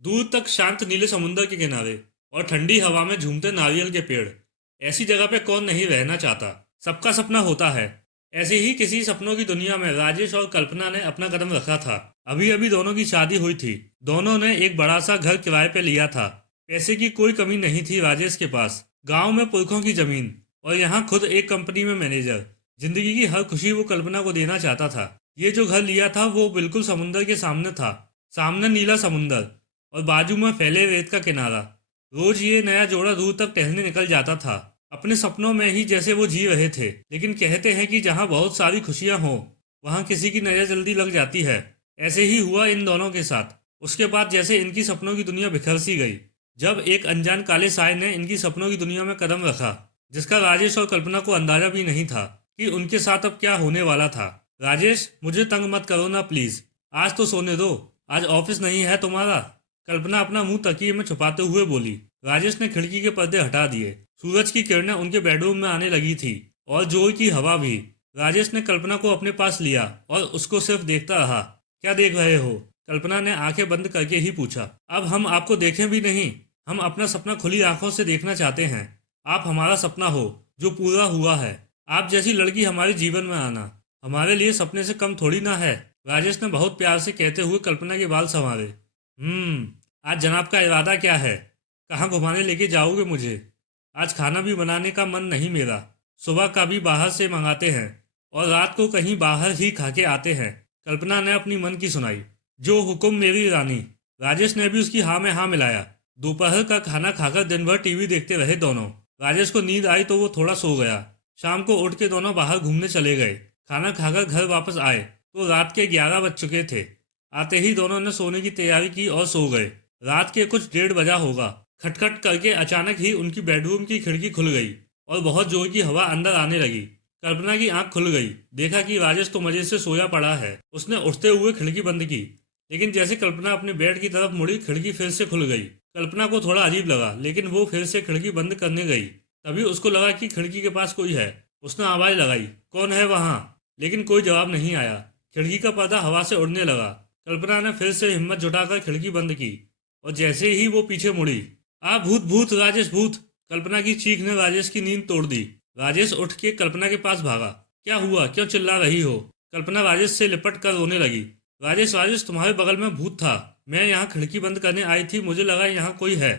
दूर तक शांत नीले समुद्र के किनारे और ठंडी हवा में झूमते नारियल के पेड़। ऐसी जगह पे कौन नहीं रहना चाहता। सबका सपना होता है। ऐसे ही किसी सपनों की दुनिया में राजेश और कल्पना ने अपना कदम रखा था। अभी अभी दोनों की शादी हुई थी। दोनों ने एक बड़ा सा घर किराए पे लिया था। पैसे की कोई कमी नहीं थी राजेश के पास। गांव में पुरखों की जमीन और यहाँ खुद एक कंपनी में मैनेजर। जिंदगी की हर खुशी वो कल्पना को देना चाहता था। ये जो घर लिया था वो बिल्कुल समुंदर के सामने था। सामने नीला समुंदर और बाजू में फैले रेत का किनारा। रोज ये नया जोड़ा दूर तक टहलने निकल जाता था। अपने सपनों में ही जैसे वो जी रहे थे। लेकिन कहते हैं कि जहाँ बहुत सारी खुशियां हो वहाँ किसी की नजर जल्दी लग जाती है। ऐसे ही हुआ इन दोनों के साथ। उसके बाद जैसे इनकी सपनों की दुनिया बिखर सी गई जब एक अनजान काले साय ने इनकी सपनों की दुनिया में कदम रखा, जिसका राजेश और कल्पना को अंदाजा भी नहीं था कि उनके साथ अब क्या होने वाला था। राजेश, मुझे तंग मत करो ना प्लीज। आज तो सोने दो। आज ऑफिस नहीं है तुम्हारा। कल्पना अपना मुंह तकिए में छुपाते हुए बोली। राजेश ने खिड़की के पर्दे हटा दिए। सूरज की किरणें उनके बेडरूम में आने लगी थी और जोर की हवा भी। राजेश ने कल्पना को अपने पास लिया और उसको सिर्फ देखता रहा। क्या देख रहे हो? कल्पना ने आंखें बंद करके ही पूछा। अब हम आपको देखें भी नहीं। हम अपना सपना खुली आंखों से देखना चाहते हैं। आप हमारा सपना हो जो पूरा हुआ है। आप जैसी लड़की हमारे जीवन में आना हमारे लिए सपने से कम थोड़ी ना है। राजेश ने बहुत प्यार से कहते हुए कल्पना के बाल संवारे। आज जनाब का इरादा क्या है? कहाँ घुमाने लेके जाओगे मुझे? आज खाना भी बनाने का मन नहीं मेरा। सुबह का भी बाहर से मंगाते हैं और रात को कहीं बाहर ही खा के आते हैं। कल्पना ने अपनी मन की सुनाई। जो हुक्म मेरी रानी। राजेश ने भी उसकी हाँ में हाँ मिलाया। दोपहर का खाना खाकर दिन भर टीवी देखते रहे दोनों। राजेश को नींद आई तो वो थोड़ा सो गया। शाम को उठ के दोनों बाहर घूमने चले गए। खाना खाकर घर वापस आए तो रात के 11 बज चुके थे। आते ही दोनों ने सोने की तैयारी की और सो गए। रात के कुछ 1:30 बजा होगा। खटखट करके अचानक ही उनकी बेडरूम की खिड़की खुल गई और बहुत जोर की हवा अंदर आने लगी। कल्पना की आंख खुल गई। देखा कि राजेश तो मजे से सोया पड़ा है। उसने उठते हुए खिड़की बंद की। लेकिन जैसे कल्पना अपने बेड की तरफ मुड़ी खिड़की फिर से खुल गई। कल्पना को थोड़ा अजीब लगा लेकिन वो फिर से खिड़की बंद करने गई। तभी उसको लगा कि खिड़की के पास कोई है। उसने आवाज लगाई, कौन है वहां? लेकिन कोई जवाब नहीं आया। खिड़की का पर्दा हवा से उड़ने लगा। कल्पना ने फिर से हिम्मत जुटाकर खिड़की बंद की और जैसे ही वो पीछे मुड़ी, आ भूत भूत राजेश भूत! कल्पना की चीख ने राजेश की नींद तोड़ दी। राजेश उठ के कल्पना के पास भागा। क्या हुआ? क्यों चिल्ला रही हो? कल्पना राजेश से लिपट कर रोने लगी। राजेश राजेश, तुम्हारे बगल में भूत था। मैं यहाँ खिड़की बंद करने आई थी, मुझे लगा यहाँ कोई है।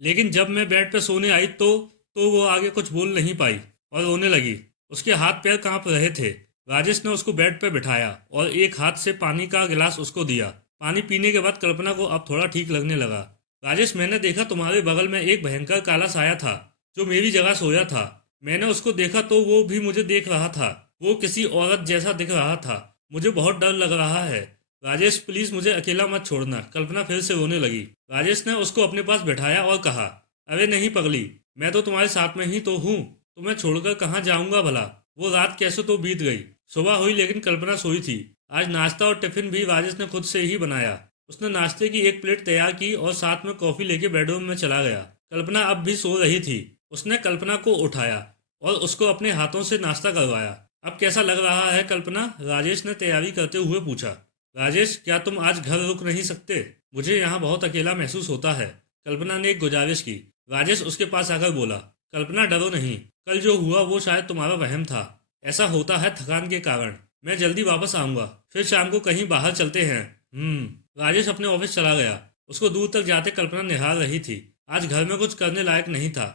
लेकिन जब मैं बेड पे सोने आई तो वो आगे कुछ बोल नहीं पाई और रोने लगी। उसके हाथ पैर कांप रहे थे। राजेश ने उसको बेड पे बिठाया और एक हाथ से पानी का गिलास उसको दिया। पानी पीने के बाद कल्पना को अब थोड़ा ठीक लगने लगा। राजेश, मैंने देखा तुम्हारे बगल में एक भयंकर काला साया था जो मेरी जगह सोया था। मैंने उसको देखा तो वो भी मुझे देख रहा था। वो किसी औरत जैसा दिख रहा था। मुझे बहुत डर लग रहा है। राजेश, प्लीज मुझे अकेला मत छोड़ना। कल्पना फिर से रोने लगी। राजेश ने उसको अपने पास बैठाया और कहा, अरे नहीं पगली, मैं तो तुम्हारे साथ में ही तो हूँ। तुम्हें छोड़कर कहाँ जाऊंगा भला। वो रात कैसे तो बीत गई। सुबह हुई लेकिन कल्पना सोई थी। आज नाश्ता और टिफिन भी राजेश ने खुद से ही बनाया। उसने नाश्ते की एक प्लेट तैयार की और साथ में कॉफी लेके बेडरूम में चला गया। कल्पना अब भी सो रही थी। उसने कल्पना को उठाया और उसको अपने हाथों से नाश्ता करवाया। अब कैसा लग रहा है कल्पना? राजेश ने तैयारी करते हुए पूछा। राजेश, क्या तुम आज घर रुक नहीं सकते? मुझे यहाँ बहुत अकेला महसूस होता है। कल्पना ने एक गुजारिश की। राजेश उसके पास आकर बोला, कल्पना डरो नहीं। कल जो हुआ वो शायद तुम्हारा वहम था। ऐसा होता है थकान के कारण। मैं जल्दी वापस आऊंगा। फिर शाम को कहीं बाहर चलते हैं। राजेश अपने ऑफिस चला गया। उसको दूर तक जाते कल्पना निहार रही थी। आज घर में कुछ करने लायक नहीं था।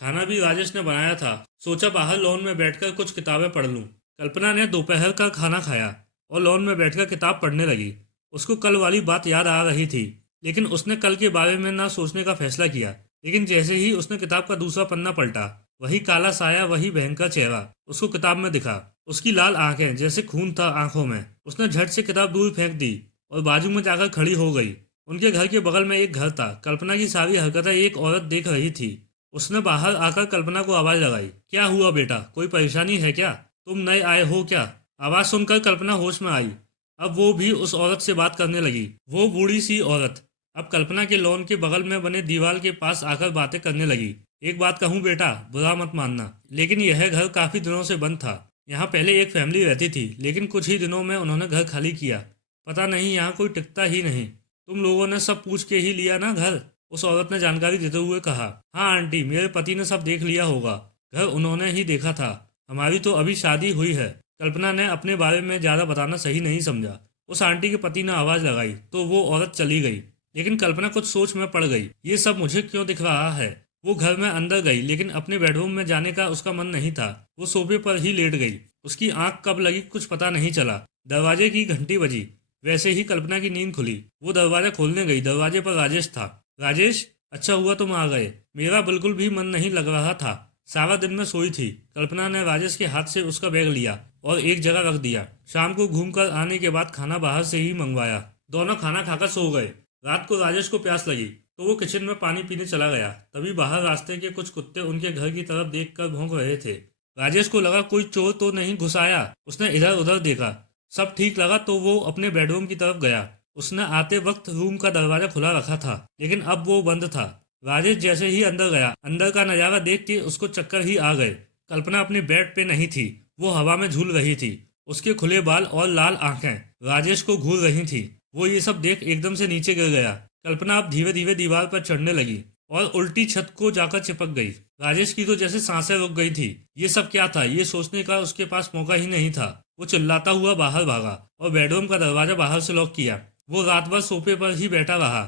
खाना भी राजेश ने बनाया था। सोचा बाहर लॉन में बैठकर कुछ किताबें पढ़ लूं। कल्पना ने दोपहर का खाना खाया और लॉन में बैठकर किताब पढ़ने लगी। उसको कल वाली बात याद आ रही थी लेकिन उसने कल के बारे में ना सोचने का फैसला किया। लेकिन जैसे ही उसने किताब का दूसरा पन्ना पलटा, वही काला साया, वही भयंकर चेहरा उसको किताब में दिखा। उसकी लाल आंखें, जैसे खून था आंखों में। उसने झट से किताब दूर फेंक दी और बाजू में जाकर खड़ी हो गई। उनके घर के बगल में एक घर था। कल्पना की सारी हरकतें एक औरत देख रही थी। उसने बाहर आकर कल्पना को आवाज लगाई, क्या हुआ बेटा? कोई परेशानी है क्या? तुम नए आए हो क्या? आवाज सुनकर कल्पना होश में आई। अब वो भी उस औरत से बात करने लगी। वो बूढ़ी सी औरत अब कल्पना के लॉन के बगल में बने दीवार के पास आकर बातें करने लगी। एक बात कहूँ बेटा, बुरा मत मानना, लेकिन यह घर काफी दिनों से बंद था। यहाँ पहले एक फैमिली रहती थी लेकिन कुछ ही दिनों में उन्होंने घर खाली किया। पता नहीं यहाँ कोई टिकता ही नहीं। तुम लोगों ने सब पूछ के ही लिया ना घर? उस औरत ने जानकारी देते हुए कहा। हाँ आंटी, मेरे पति ने सब देख लिया होगा, घर उन्होंने ही देखा था। हमारी तो अभी शादी हुई है। कल्पना ने अपने बारे में ज़्यादा बताना सही नहीं समझा। उस आंटी के पति ने आवाज़ लगाई तो वो औरत चली गई। लेकिन कल्पना कुछ सोच में पड़ गई। ये सब मुझे क्यों दिख रहा है? वो घर में अंदर गई, लेकिन अपने बेडरूम में जाने का उसका मन नहीं था। वो सोफे पर ही लेट गई। उसकी आंख कब लगी कुछ पता नहीं चला। दरवाजे की घंटी बजी। वैसे ही कल्पना की नींद खुली। वो दरवाजा खोलने गई। दरवाजे पर राजेश था। राजेश, अच्छा हुआ तुम आ गए। मेरा बिल्कुल भी मन नहीं लग रहा था। सारा दिन में सोई थी। कल्पना ने राजेश के हाथ से उसका बैग लिया और एक जगह रख दिया। शाम को घूमकर आने के बाद खाना बाहर से ही मंगवाया। दोनों खाना खाकर सो गए। रात को राजेश को प्यास लगी तो वो किचन में पानी पीने चला गया। तभी बाहर रास्ते के कुछ कुत्ते उनके घर की तरफ देखकर भौंक रहे थे। राजेश को लगा कोई चोर तो नहीं घुस आया। उसने इधर उधर देखा। सब ठीक लगा तो वो अपने बेडरूम की तरफ गया। उसने आते वक्त रूम का दरवाजा खुला रखा था, लेकिन अब वो बंद था। राजेश जैसे ही अंदर गया, अंदर का नजारा देख के उसको चक्कर ही आ गए। कल्पना अपने बेड पे नहीं थी, वो हवा में झूल रही थी। उसके खुले बाल और लाल आंखें राजेश को घूर रही थी। वो ये सब देख एकदम से नीचे गिर गया। कल्पना अब धीरे धीरे दीवार पर चढ़ने लगी और उल्टी छत को जाकर चिपक गई। राजेश की तो जैसे सांसें रुक गई थी। ये सब क्या था, ये सोचने का उसके पास मौका ही नहीं था। वो चिल्लाता हुआ बाहर भागा और बेडरूम का दरवाजा बाहर से लॉक किया। वो रात भर सोफे पर ही बैठा रहा।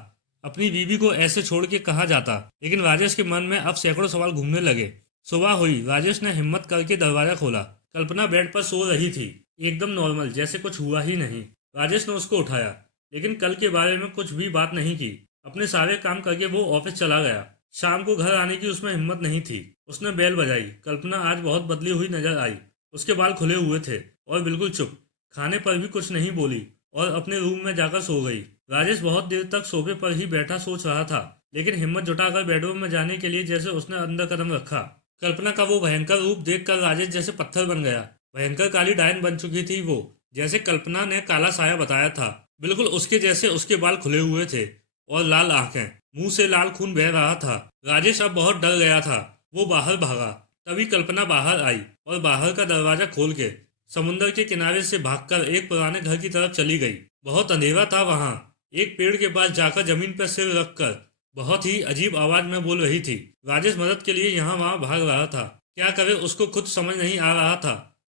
अपनी बीवी को ऐसे छोड़ के कहाँ जाता, लेकिन राजेश के मन में अब सैकड़ों सवाल घूमने लगे। सुबह हुई। राजेश ने हिम्मत करके दरवाजा खोला। कल्पना बेड पर सो रही थी, एकदम नॉर्मल, जैसे कुछ हुआ ही नहीं। राजेश ने उसको उठाया, लेकिन कल के बारे में कुछ भी बात नहीं की। अपने सारे काम करके वो ऑफिस चला गया। शाम को घर आने की उसमें हिम्मत नहीं थी। उसने बेल बजाई। कल्पना आज बहुत बदली हुई नजर आई। उसके बाल खुले हुए थे और बिल्कुल चुप। खाने पर भी कुछ नहीं बोली और अपने रूम में जाकर सो गई। राजेश बहुत देर तक सोफे पर ही बैठा सोच रहा था, लेकिन हिम्मत जुटाकर बेडरूम में जाने के लिए जैसे उसने अंदर कदम रखा, कल्पना का वो भयंकर रूप देखकर राजेश जैसे पत्थर बन गया। भयंकर काली डायन बन चुकी थी वो, जैसे कल्पना ने काला साया बताया था। बिल्कुल उसके जैसे उसके बाल खुले हुए थे और लाल आंखें, मुंह से लाल खून बह रहा था। राजेश अब बहुत डर गया था। वो बाहर भागा। तभी कल्पना बाहर आई और बाहर का दरवाजा खोल के समुंदर के किनारे से भागकर एक पुराने घर की तरफ चली गई। बहुत अंधेरा था वहां। एक पेड़ के पास जाकर जमीन पर सिर रखकर बहुत ही अजीब आवाज में बोल रही थी। राजेश मदद के लिए यहाँ वहां भाग रहा था। क्या करे उसको खुद समझ नहीं आ रहा था।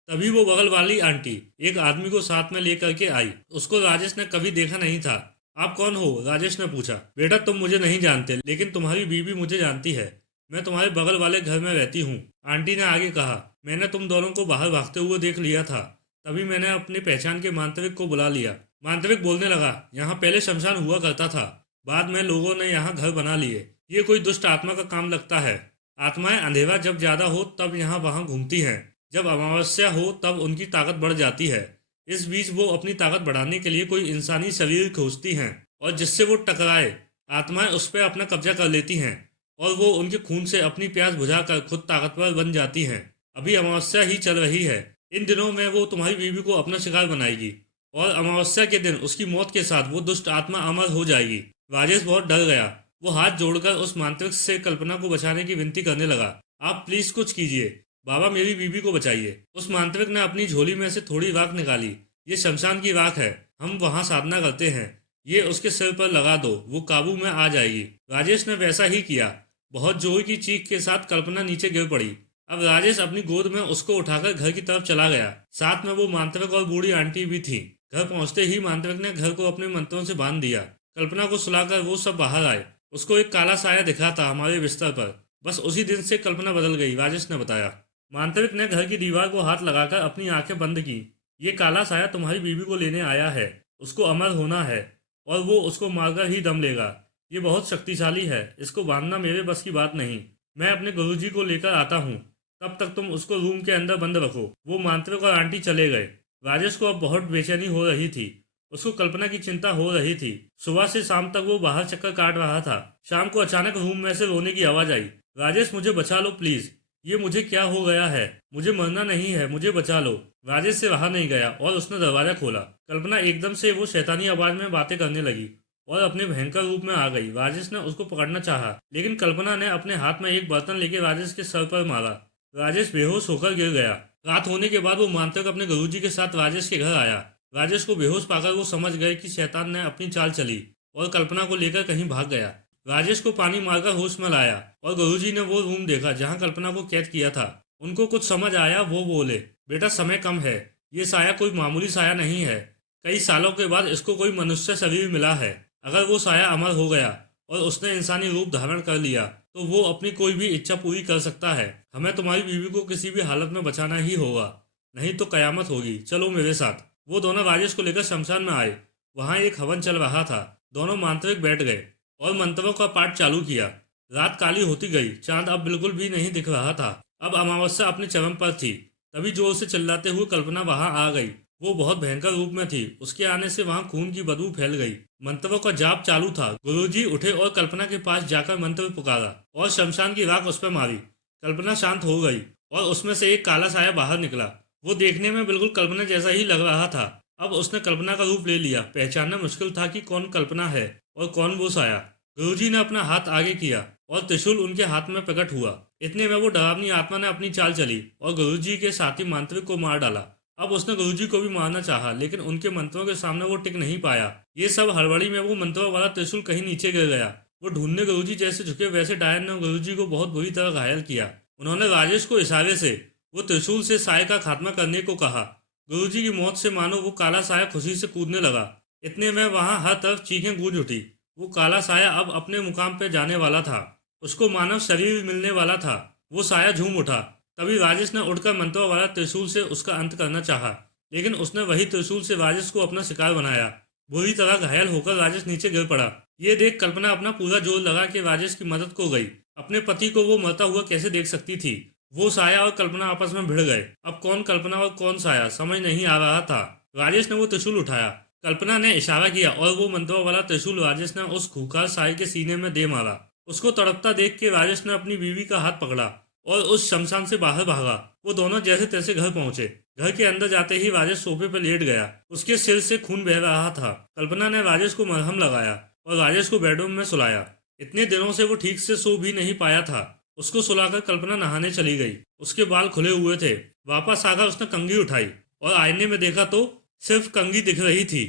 तभी वो बगल वाली आंटी एक आदमी को साथ में लेकर के आई। उसको राजेश ने कभी देखा नहीं था। आप कौन हो? राजेश ने पूछा। बेटा तुम मुझे नहीं जानते, लेकिन तुम्हारी बीवी मुझे जानती है। मैं तुम्हारे बगल वाले घर में रहती हूँ। आंटी ने आगे कहा। मैंने तुम दोनों को बाहर भागते हुए देख लिया था। तभी मैंने अपनी पहचान के मांत्रिक को बुला लिया। मांत्रिक बोलने लगा, यहाँ पहले शमशान हुआ करता था, बाद में लोगों ने यहाँ घर बना लिए। ये कोई दुष्ट आत्मा का काम लगता है। आत्माएं अंधेरा जब ज्यादा हो तब यहाँ वहाँ घूमती हैं। जब अमावस्या हो तब उनकी ताकत बढ़ जाती है। इस बीच वो अपनी ताकत बढ़ाने के लिए कोई इंसानी शरीर खोजती हैं और जिससे वो टकराए आत्माएं उस पर अपना कब्जा कर लेती हैं और वो उनके खून से अपनी प्यास बुझाकर खुद ताकतवर बन जाती हैं। अभी अमावस्या ही चल रही है। इन दिनों में वो तुम्हारी बीवी को अपना शिकार बनाएगी और अमावस्या के दिन उसकी मौत के साथ वो दुष्ट आत्मा अमर हो जाएगी। राजेश बहुत डर गया। वो हाथ जोड़कर उस मांत्रिक से कल्पना को बचाने की विनती करने लगा। आप प्लीज कुछ कीजिए बाबा, मेरी बीवी को बचाइए। उस मांत्रिक ने अपनी झोली में से थोड़ी राख निकाली। ये शमशान की राख है, हम वहाँ साधना करते हैं। ये उसके सिर पर लगा दो, वो काबू में आ जाएगी। राजेश ने वैसा ही किया। बहुत जोर की चीख के साथ कल्पना नीचे गिर पड़ी। अब राजेश अपनी गोद में उसको उठाकर घर की तरफ चला गया। साथ में वो मांत्रिक और बूढ़ी आंटी भी थी। घर पहुंचते ही मांत्रिक ने घर को अपने मंत्रों से बांध दिया। कल्पना को सुलाकर वो सब बाहर आए। उसको एक काला साया दिखा था हमारे बिस्तर पर। बस उसी दिन से कल्पना बदल गई, राजेश ने बताया। मांत्रिक ने घर की दीवार को हाथ लगाकर अपनी आंखें बंद की। ये काला साया तुम्हारी बीवी को लेने आया है। उसको अमर होना है और वो उसको मारकर ही दम लेगा। ये बहुत शक्तिशाली है, इसको बांधना मेरे बस की बात नहीं। मैं अपने गुरुजी को लेकर आता हूँ, तब तक तुम उसको रूम के अंदर बंद रखो। वो मांत्रिक और आंटी चले गए। राजेश को अब बहुत बेचैनी हो रही थी। उसको कल्पना की चिंता हो रही थी। सुबह से शाम तक वो बाहर चक्कर काट रहा था। शाम को अचानक रूम में से रोने की आवाज आई। राजेश मुझे बचा लो प्लीज, ये मुझे क्या हो गया है? मुझे मरना नहीं है, मुझे बचा लो। राजेश से रहा नहीं गया और उसने दरवाजा खोला। कल्पना एकदम से वो शैतानी आवाज में बातें करने लगी और अपने भयंकर रूप में आ गई। राजेश ने उसको पकड़ना चाहा, लेकिन कल्पना ने अपने हाथ में एक बर्तन लेके राजेश के सर पर मारा। राजेश बेहोश होकर गिर गया। रात होने के बाद वो मांत्रिक अपने गुरुजी के साथ राजेश के घर आया। राजेश को बेहोश पाकर वो समझ गए कि शैतान ने अपनी चाल चली और कल्पना को लेकर कहीं भाग गया। राजेश को पानी मारकर होश में लाया और गुरुजी ने वो रूम देखा जहाँ कल्पना को कैद किया था। उनको कुछ समझ आया। वो बोले, बेटा समय कम है, ये साया कोई मामूली साया नहीं है। कई सालों के बाद इसको कोई मनुष्य शरीर मिला है। अगर वो साया अमर हो गया और उसने इंसानी रूप धारण कर लिया तो वो अपनी कोई भी इच्छा पूरी कर सकता है। हमें तुम्हारी बीवी को किसी भी हालत में बचाना ही होगा, नहीं तो कयामत होगी। चलो मेरे साथ। वो दोनों राजेश को लेकर शमशान में आए। वहां एक हवन चल रहा था। दोनों मांत्रिक बैठ गए और मंत्रों का पाठ चालू किया। रात काली होती गई। चांद अब बिल्कुल भी नहीं दिख रहा था। अब अमावस्या अपने चरम पर थी। तभी जोर से चिल्लाते हुए कल्पना वहां आ गई। वो बहुत भयंकर रूप में थी। उसके आने से वहां खून की बदबू फैल गई। मंत्रों का जाप चालू था। गुरुजी उठे और कल्पना के पास जाकर मंत्र पुकारा और शमशान की राख उस पर मारी। कल्पना शांत हो गई और उसमें से एक काला साया बाहर निकला। वो देखने में बिल्कुल कल्पना जैसा ही लग रहा था। अब उसने कल्पना का रूप ले लिया। पहचानना मुश्किल था कि कौन कल्पना है और कौन वो साया। गुरुजी ने अपना हाथ आगे किया और त्रिशूल उनके हाथ में प्रकट हुआ। इतने में वो डरावनी आत्मा ने अपनी चाल चली और गुरुजी के साथी मांत्रिक को मार डाला। अब उसने गुरुजी को भी मारना चाहा, लेकिन उनके मंत्रों के सामने वो टिक नहीं पाया। ये सब हड़बड़ी में वो मंत्रों वाला त्रिशूल कहीं नीचे गिर गया। वो ढूंढने गुरुजी जैसे झुके वैसे डायन ने गुरुजी को बहुत बुरी तरह घायल किया। उन्होंने राजेश को इशारे से वो त्रिशूल से साय का खात्मा करने को कहा। गुरुजी की मौत से मानो वो काला साया खुशी से कूदने लगा। इतने में वहां हर तरफ चीखें गूंज उठी। वो काला साया अब अपने मुकाम पे जाने वाला था। उसको मानव शरीर मिलने वाला था। वो साया झूम उठा। तभी राजेश ने उठकर मंत्रों वाला त्रिशूल से उसका अंत करना चाहा, लेकिन उसने वही त्रिशूल से राजेश को अपना शिकार बनाया। बुरी तरह घायल होकर राजेश नीचे गिर पड़ा। ये देख कल्पना अपना पूरा जोर लगा कि राजेश की मदद को गई। अपने पति को वो मरता हुआ कैसे देख सकती थी। वो साया और कल्पना आपस में भिड़ गए। अब कौन कल्पना और कौन साया समझ नहीं आ रहा था। राजेश ने वो त्रिशूल उठाया। कल्पना ने इशारा किया और वो मंत्रों वाला त्रिशूल राजेश ने उस खूंखार साय के सीने में दे मारा। उसको तड़पता देख के राजेश ने अपनी बीवी का हाथ पकड़ा और उस शमशान से बाहर भागा। वो दोनों जैसे तैसे घर पहुंचे। घर के अंदर जाते ही राजेश सोफे पर लेट गया। उसके सिर से खून बह रहा था। कल्पना ने राजेश को मरहम लगाया और राजेश को बेडरूम में सुलाया। इतने दिनों से वो ठीक से सो भी नहीं पाया था। उसको सुलाकर कल्पना नहाने चली गई। उसके बाल खुले हुए थे। वापस आकर उसने कंघी उठाई और आईने में देखा तो सिर्फ कंघी दिख रही थी।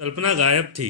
कल्पना गायब थी।